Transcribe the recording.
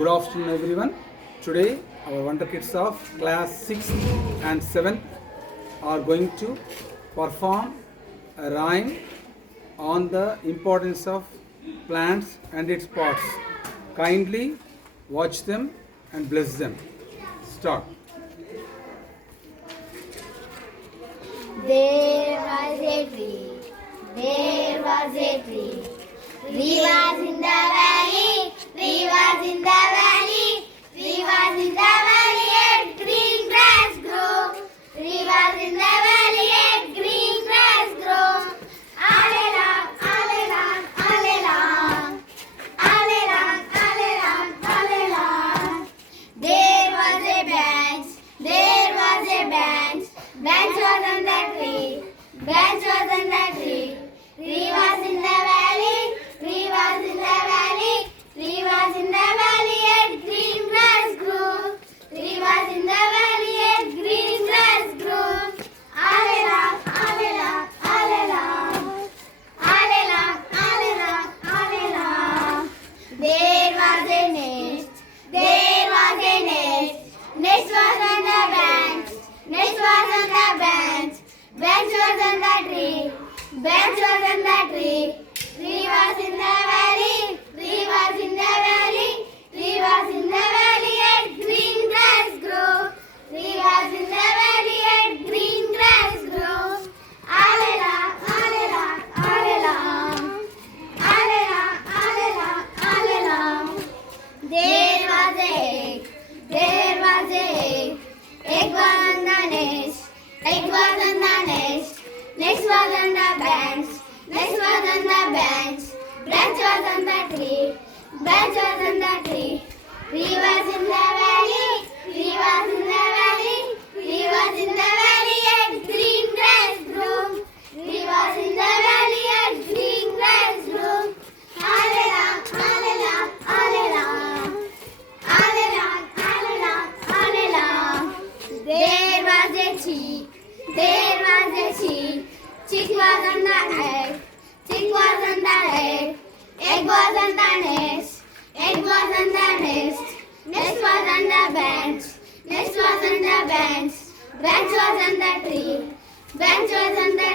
Good afternoon, everyone. Today, our wonder kids of class 6 and 7 are going to perform a rhyme on the importance of plants and its parts. Kindly watch them and bless them. Start. There was a tree, there was a tree. Tree was in the valley, tree was in the valley, tree was in the valley, and green grass grew. Tree was in the valley, and green grass grew. All along, all along, all along, all along, all along, all along. There was a branch, there was a branch. Branch was on the tree, branch was on the tree. Tree was in the valley, tree was in the valley, tree was in the valley, and green grass grew. Tree was in the valley, and green grass grew. All along, all along, all along, all along, all along, all along. There was a nest, there was a nest. Nest was on the branch, nest was on the branch. Branch was on the tree, branch was on the tree. Tree was in the valley, tree was in the valley, tree was in the valley, and green grass grew. Tree was in the valley, and green grass grew. All along, all along, all along, all along, all along, all along. There was a egg, there was a egg. Egg was on the nest, egg was on the nest. Nest was on the branch, nest was on the branch. Branch was on the tree, branch was on the tree. Tree was in the valley, tree was in the valley, tree was in the valley, and green grass grew. Tree was in the valley, and green grass grew. All along, all along, all along, all along, all along, all along. There was a chick, there was a chick. Chick was on the egg, chick was on the egg. Egg was on the nest, egg was on the nest. Nest was on the branch, nest was on the branch. Branch was on the tree, branch was on the